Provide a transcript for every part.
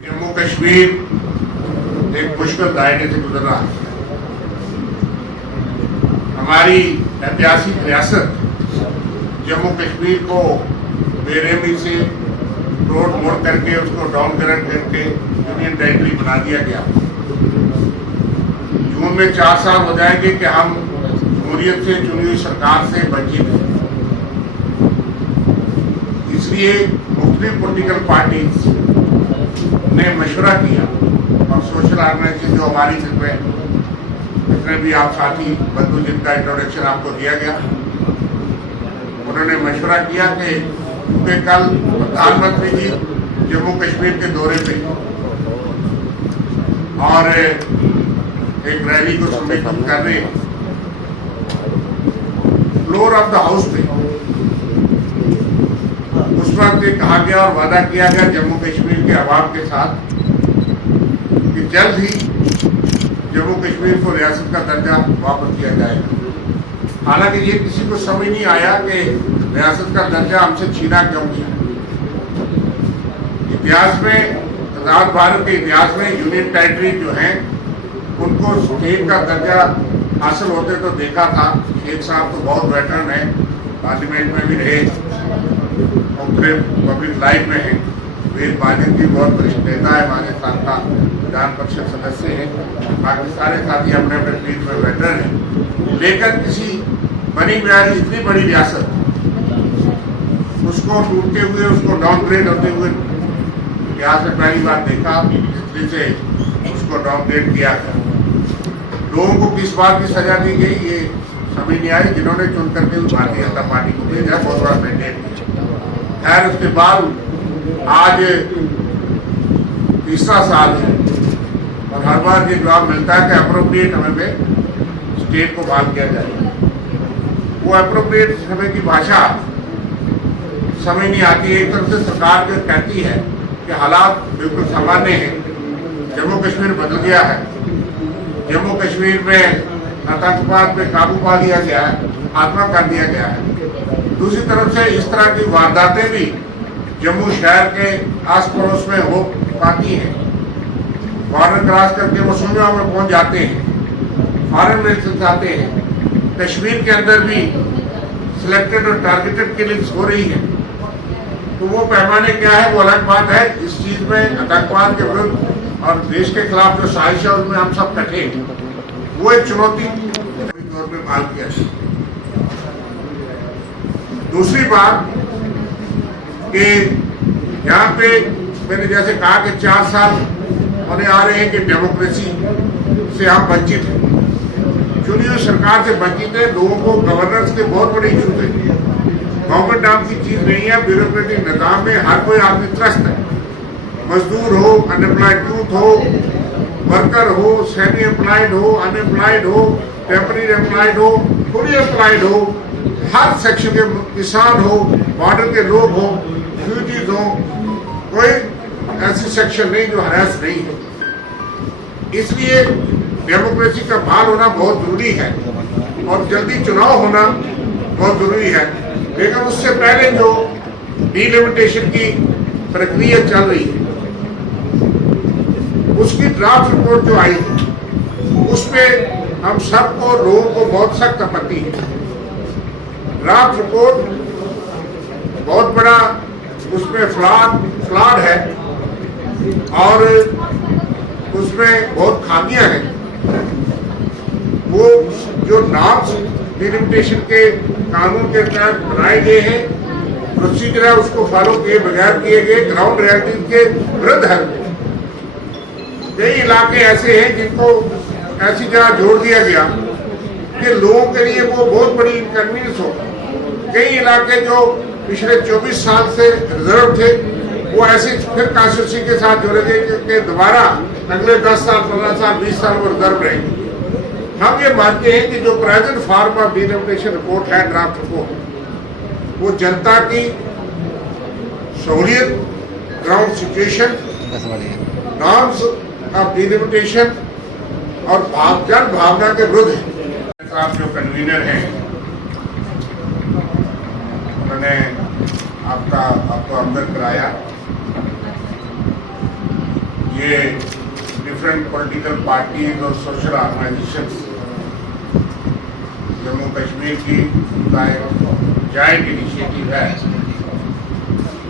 जम्मू कश्मीर एक मुश्किल दायरे से गुजर रहा है। हमारी ऐतिहासिक रियासत जम्मू कश्मीर को बेरहमी से तोड़ मोड़ करके उसको डाउनग्रेड करके यूनियन टेरिटरी बना दिया गया। जून में 4 साल हो जाएंगे कि हम जमहूरियत से चुनी हुई सरकार से वंचित हैं। इसलिए मुख्तलिफ पॉलिटिकल पार्टीज ने मशवरा किया और सोशल ऑर्गेनाइजेशन जो हमारी जिसमें जितने भी आप साथी बंधु जिनका इंट्रोडक्शन आपको दिया गया, उन्होंने मशवरा किया कि क्योंकि कल प्रधानमंत्री जी जम्मू कश्मीर के दौरे पे और एक रैली को संबोधित कर रहे हैं, फ्लोर ऑफ द हाउस पे उस वक्त ये कहा गया और वादा किया गया जम्मू कश्मीर के अवाम के साथ कि जल्द ही जम्मू कश्मीर को रियासत का दर्जा वापस दिया जाएगा। हालांकि ये किसी को समझ नहीं आया कि रियासत का दर्जा हमसे छीना क्यों गया। इतिहास में, आजाद भारत के इतिहास में यूनियन टेरिटरी जो हैं उनको स्टेट का दर्जा हासिल होते तो देखा था। शेख साहब तो बहुत वेटरन है, पार्लियामेंट में भी रहे और फिर पब्लिक लाइफ में है। वेद माजिद भी बहुत वरिष्ठ नेता है, हमारे साथ का विधान परिषद सदस्य है, बाकी सारे साथी अपने अपने फील्ड में वेटरन है। लेकिन किसी बनी बनाई इतनी बड़ी रियासत उसको टूटते हुए, उसको डाउनग्रेड होते हुए इतिहास में पहली बार देखा, जिससे उसको डाउनग्रेड किया गया। लोगों को किस बात की सजा दी गई ये समझ नहीं आई। जिन्होंने चुन करके भारतीय जनता पार्टी को भेजा, बहुत बड़ा मैंडेट किया। खैर उसके बाद आज तीसरा साल है और हर बार ये जवाब मिलता है कि अप्रोप्रिएट समय पे स्टेट को बहाल किया जाए। वो अप्रोप्रिएट समय की भाषा समझ नहीं आती है। एक तरफ से सरकार जो कहती है कि हालात बिल्कुल सामान्य हैं, जम्मू कश्मीर बदल गया है, जम्मू कश्मीर में आतंकवाद पे काबू पा लिया गया है, खात्मा कर दिया गया है। दूसरी तरफ से इस तरह की वारदातें भी जम्मू शहर के आस पड़ोस में हो पाती हैं। बॉर्डर क्रॉस करके वो सोनिया में पहुंच जाते हैं, फॉरेन मिलिटेंट्स आते हैं। कश्मीर के अंदर भी सिलेक्टेड और टारगेटेड किलिंग्स हो रही हैं। तो वो पैमाने क्या है वो अलग बात है। इस चीज में आतंकवाद के विरुद्ध और देश के खिलाफ जो साजिश है उसमें हम सब कटे, वो एक चुनौती तौर पर बहाल किया। दूसरी बात कि यहाँ पे मैंने जैसे कहा कि 4 साल होने आ रहे हैं कि डेमोक्रेसी से हम वंचित हैं, चुनी हुई सरकार से वंचित है। लोगों को गवर्नेंस के बहुत बड़े इशू थे। गवर्नमेंट नाम की चीज नहीं है। ब्यूरोक्रेटिक निजाम में हर कोई आदमी त्रस्त है। मजदूर हो, अनएम्प्लॉयड यूथ हो, वर्कर हो, सेमी एम्प्लॉयड हो, अनएम्प्लॉयड हो, टेम्पररी एम्प्लॉयड हो, फुली एम्प्लॉयड हो, हर सेक्शन के, किसान हो, बॉर्डर के लोग हो, फ्यूजीज हो, कोई ऐसी सेक्शन नहीं जो हरास नहीं है। इसलिए डेमोक्रेसी का बहाल होना बहुत जरूरी है और जल्दी चुनाव होना बहुत जरूरी है। लेकिन उससे पहले जो डिलिमिटेशन की प्रक्रिया चल रही है, उसकी ड्राफ्ट रिपोर्ट जो आई है उसमें हम सबको, लोगों को बहुत सख्त आपत्ति है। ड्राफ्ट रिपोर्ट बहुत बड़ा उसमें फ्लॉड है और उसमें बहुत खामियां हैं। वो जो नॉर्म्स डिलिमिटेशन के कानून के तहत बनाए गए हैं, प्रोसीजर है, उसको फॉलो किए बगैर किए गए, ग्राउंड रियलिटी के विरुद्ध है। कई इलाके ऐसे हैं जिनको ऐसी जगह जोड़ दिया गया कि लोगों के लिए वो बहुत बड़ी इनकन्वीनियंस हो। कई इलाके जो पिछले 24 साल से रिजर्व थे वो ऐसे फिर कॉन्स्टिट्यूंसी के साथ जोड़े गए कि दोबारा अगले 10 साल, 15 साल, 20 साल वो रिजर्व रहेंगे। हम ये मानते हैं कि जो present form of delimitation report है, ड्राफ्ट रिपोर्ट, वो जनता की सहूलियत, ground situation, norms of delimitation और जन भावना के विरुद्ध है। साहब जो कन्वीनर हैं उन्होंने आपको अवगत कराया ये डिफरेंट पॉलिटिकल पार्टीज और सोशल ऑर्गेनाइजेशंस जम्मू कश्मीर की का एक जॉइंट इनिशिएटिव है।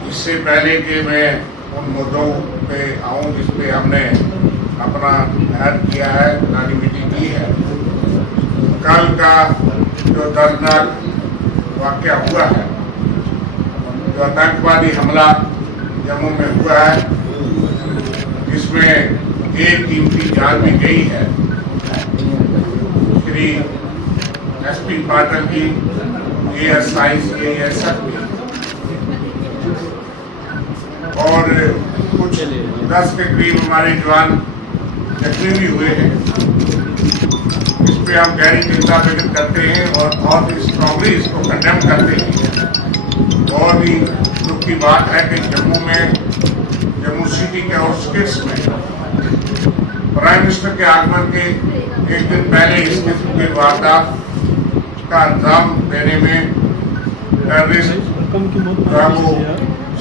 इससे पहले कि मैं उन मुद्दों पे आऊं जिस पे हमने अपना ऐड किया है, यूनानिमिटी की है, कल का जो दर्दनाक वाकया हुआ है, जो आतंकवादी हमला जम्मू में हुआ है, जिसमें एक कीमती जान भी गई है, श्री एसपी पाटिल की, ASI CISF की, और कुछ 10 के करीब हमारे जवान जख्मी भी हुए हैं। इस पे हम गहरी चिंता व्यक्त करते हैं और बहुत ही स्ट्रांगली इसको कंडेम करते हैं। बहुत ही दुख की बात है कि जम्मू सिटी के आउटस्कर्ट्स में प्राइम मिनिस्टर के आगमन के एक दिन पहले इस किस्म की वारदात का अंजाम देने में टेररिस्ट जो है वो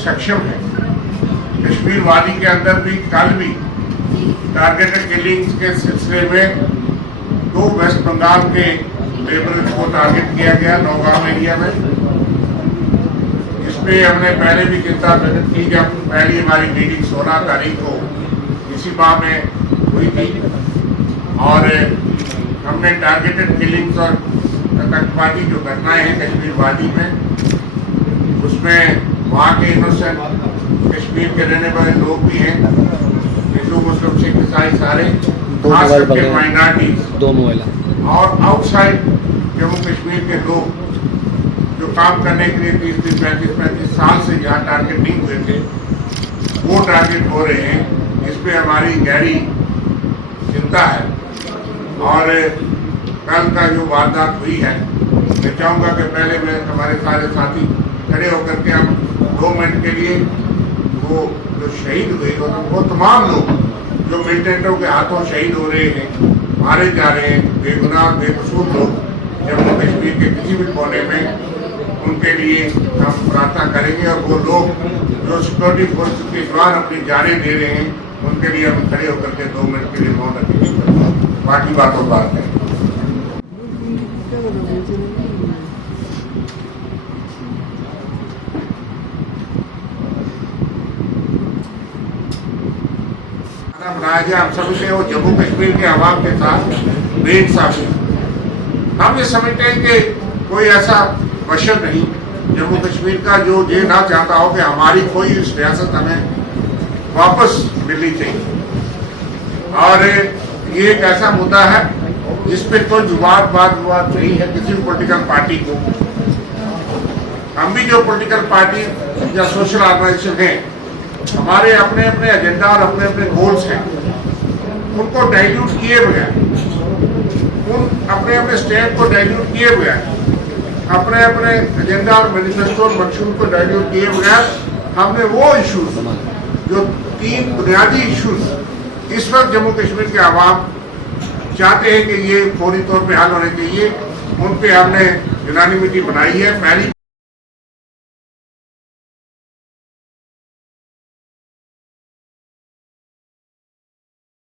सक्षम है। कश्मीर वादी के अंदर भी कल भी टारगेटेड किलिंग्स के सिलसिले में 2 वेस्ट बंगाल के लेबरर्स को टारगेट किया गया नौगाम एरिया में। इस पे हमने पहले भी चिंता व्यक्त की जब पहली हमारी मीटिंग 16 तारीख को इसी माह में हुई थी, और हमने टारगेटेड किलिंग्स और आतंकवादी जो घटनाएं हैं कश्मीर वादी में, उसमें वहाँ के इनोसेंट कश्मीर के रहने वाले लोग भी हैं, हिंदू मुस्लिम सिख ईसाई सारे, खास करके माइनॉरिटीज और आउटसाइड जम्मू कश्मीर के लोग जो काम करने के लिए 30 35 साल से जहाँ टारगेट नहीं हुए थे वो टारगेट हो रहे हैं। इस पे हमारी गहरी चिंता है। और कल का जो वारदात हुई है, मैं चाहूँगा कि पहले मैं हमारे सारे साथी खड़े होकर के हम 2 मिनट के लिए वो जो शहीद हुए वो तमाम लोग जो मिलिटेंटों के हाथों शहीद हो रहे हैं, मारे जा रहे हैं, बेगुनाह बेकसूर लोग जम्मू कश्मीर के किसी भी कोने में, उनके लिए हम प्रार्थना करेंगे। और वो लोग जो सिक्योरिटी फोर्स के जवान अपनी जानें दे रहे हैं, उनके लिए हम खड़े होकर के 2 मिनट के लिए मौन रखेंगे। बाकी बातों बात है। बनाया गया हम सभी से, वो जम्मू कश्मीर के आवाम के साथ बेइंसाफी। हम ये समझते हैं कि कोई ऐसा बशर नहीं जम्मू कश्मीर का जो ये ना चाहता हो कि हमारी कोई इस रियासत हमें वापस मिलनी चाहिए। और ये एक ऐसा मुद्दा है जिस पे कोई वाद नहीं है किसी भी पोलिटिकल पार्टी को। हम भी जो पोलिटिकल पार्टी या सोशल ऑर्गेनाइजेशन है, हमारे अपने अपने एजेंडा और अपने अपने गोल्स हैं, उनको डाइल्यूट किए बगैर, उन अपने अपने स्टेट को डाइल्यूट किए बगैर, अपने अपने एजेंडा और मैनिफेस्टो और मंशूर को डाइल्यूट किए बगैर, हमने वो इश्यूज जो 3 बुनियादी इश्यूज इस वक्त जम्मू कश्मीर के आवाम चाहते हैं कि ये फौरी तौर पे हल होने चाहिए, उन पे हमने यूनानिमिटी बनाई है। पहली